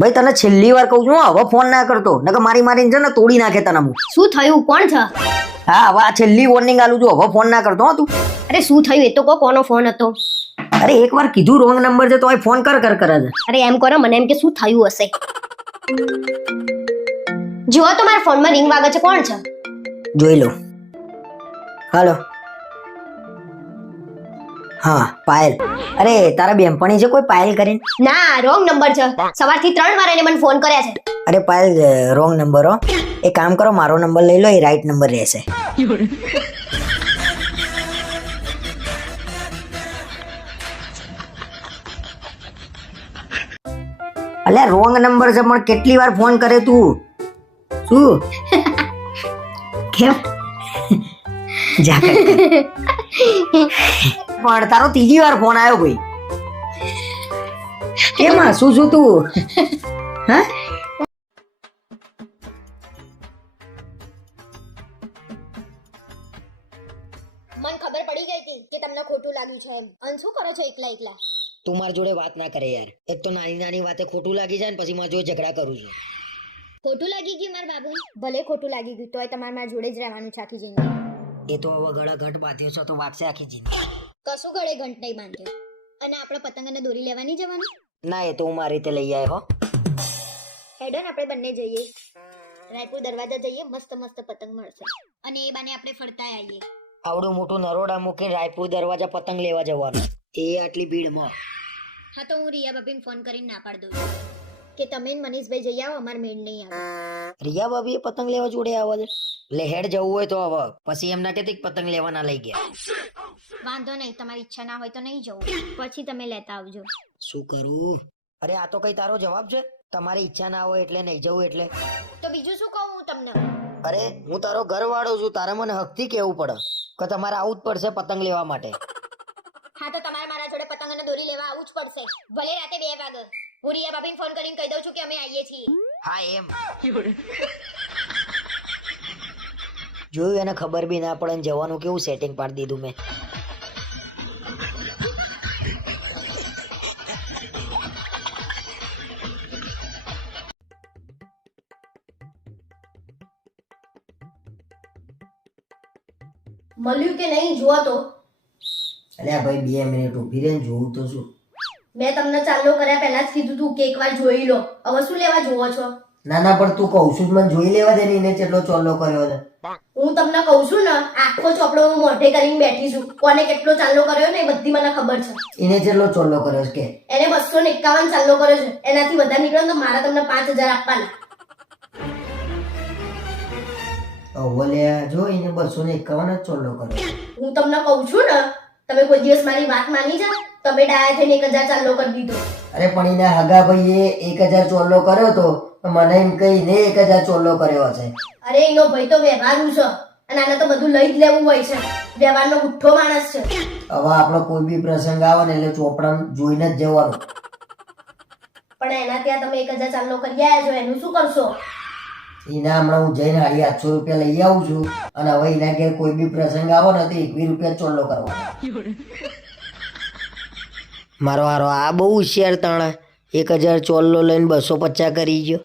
ભાઈ તને છેલ્લી વાર કહું છું હવે ફોન ના કરતો. નકર મારી મારીને છે ને તોડી નાખે તને હું. શું થયું? કોણ છે? હા હવે આ છેલ્લી વોર્નિંગ આલું છું હવે ફોન ના કરતો હો તું. અરે શું થયું? એ તો કહો કોનો ફોન હતો? અરે એકવાર કીધું રોંગ નંબર છે તો ફોન કર કર કરે છે અરે એમ કરો મને એમ કે શું થયું હશે? જુઓ તો મારા ફોનમાં રિંગ વાગે છે કોણ છે? જોઈ લો. હાલો. હા પાયલ. અરે તારા બેનપણી છે કોઈ પાયલ કરીને? ના રોંગ નંબર છે. સવારથી ત્રણ વાર એને મને ફોન કર્યા છે. અરે પાયલ રોંગ નંબર હો. એક કામ કરો મારો નંબર લઈ લો એ રાઈટ નંબર રહેશે. અલ્યા રોંગ નંબર છે પણ કેટલી વાર ફોન કરે તું? શું? કેમ? જા. પણ તારો ત્રીજી વાર ફોન આવ્યો ભાઈ. કેમાં? શું શું તું હા? મને ખબર પડી ગઈ હતી કે તમને ખોટું લાગ્યું છે એમ. અન શું કરો છો એકલા એકલા? તું મારી જોડે વાત ના કરે યાર. એક તો નાની નાની વાતે ખોટું લાગી જાય ને પછી મારી જોડે ઝઘડા કરું છું. ખોટું લાગી ગયું મારા બાબુ? ભલે ખોટું લાગી ગયું તોય તમારે મારા જોડે જ રહેવાનું છે આખી જિંદગી. એ તો હવે ગળા ઘટ બાંધ્યો છો તો વાગશે આખી જિંદગી. કશું ગળે ઘંટ નહીં બાંધ્યો. અને આપણે પતંગ અને દોરી લેવાની જવાનું? ના એ તો હું મારી રીતે લઈ આવ્યો. હો હેડો આપણે બંને જઈએ. રાયપુર દરવાજા જઈએ મસ્ત મસ્ત પતંગ મળશે. અને એ બાને આપણે ફરતા આવીએ. આવડું મોટું નરોડા મૂકીને રાયપુર દરવાજા પતંગ લેવા જવાનું. એ આટલી ભીડમાં. હા તો હું રિયા બાબીને ફોન કરીને ના પાડ દઉં. છું કે તમે ને મનીષભાઈ જઈ આવો અમારે મેળ નહીં આવે. રિયા ભાભી પતંગ લેવા જોડે આવો લે હેડ જવું હોય તો હવે પછી એમના કે પતંગ લેવાના લઈ ગયા. વાંધો નહીં તમારી ઈચ્છા ના હોય તો નહીં જવું. પછી તમે લેતા આવજો. શું કરું? અરે આ તો કઈ તારો જવાબ છે? તમારી ઈચ્છા ના હોય એટલે નહીં જવું એટલે? તો બીજું શું કહું હું તમને? અરે હું તારો ઘરવાળો છું તારે મને હકથી કેવું પડે કે તમારે આવું જ પડશે પતંગ લેવા માટે. હા તો તમારે મારા જોડે પતંગ અને દોરી લેવા આવવું જ પડશે. ભલે રાતે બે વાગે. હું રિયા બાબીને ફોન કરીને કહી દઉં છું કે અમે આવીએ છીએ. હા એમ. જોયું એને ખબર બી ના પડે જવાનું કેવું સેટિંગ પાડી દીધું મેં. મળ્યું કે નહીં જુઓ તો? અલ્યા ભાઈ બે મિનિટ ઊભી રહે જોવું તો શું? મેં તમને ચાલુ કર્યા પહેલા જ કીધું તું કે એકવાર જોઈ લો. હવે શું લેવા જોવો છો? ના ના પણ તું કહું છું મને જોઈ લેવા દે ને એને કેટલો ચોલ્લો કર્યો છે. હું તમને કહું છું ને આખો ચોપડો હું મોઢે કરીને બેઠી છું. કોને કેટલો ચાલ્લો કર્યો ને એ બધી મને ખબર છે. એને કેટલો ચોલ્લો કર્યો છે કે? એને બસો ને એકાવન ચાલ્લો કર્યો છે. એનાથી વધારે નીકળ્યો તો મારા તમને પાંચ હજાર આપવાના. જો એને બસો ને એકાવન જ ચોલ્લો કરો હું તમને કહું છું ને તમે કોઈ દિવસ મારી વાત માની જા તમે ડાયા થઈને એક હજાર ચાલ્લો કરી દીધો. અરે પણ એના હગા ભાઈએ એક હજાર ચોલ્લો કર્યો તો મને એમ કહીને એક હજાર ચોલ્લો કર્યો હશે. અરે એનો ભાઈ તો વ્યવહારુ છે અને આને તો બધું લઈ જ લેવું હોય છે. વ્યવહારનો ગુઠ્ઠો માણસ છે. હવે આપણો કોઈ બી પ્રસંગ આવે ને એટલે ચોપડા જોઈને જ જવાનું. પણ એના ત્યાં તમે એક હજાર ચાલ્લો કરી આવ્યા છો એનું શું કરશો? એના હમણાં હું જઈને સાડી આઠસો રૂપિયા લઈ આવું છું અને હવે એના ઘેર કોઈ બી પ્રસંગ આવો ને તો એકવી રૂપિયા ચોલ્લો કરવાનો મારો હારો, આ બહુ હોશિયાર તાણા. એક હજાર ચોલ્લો લઈને બસો પચાસ કરી ગયો.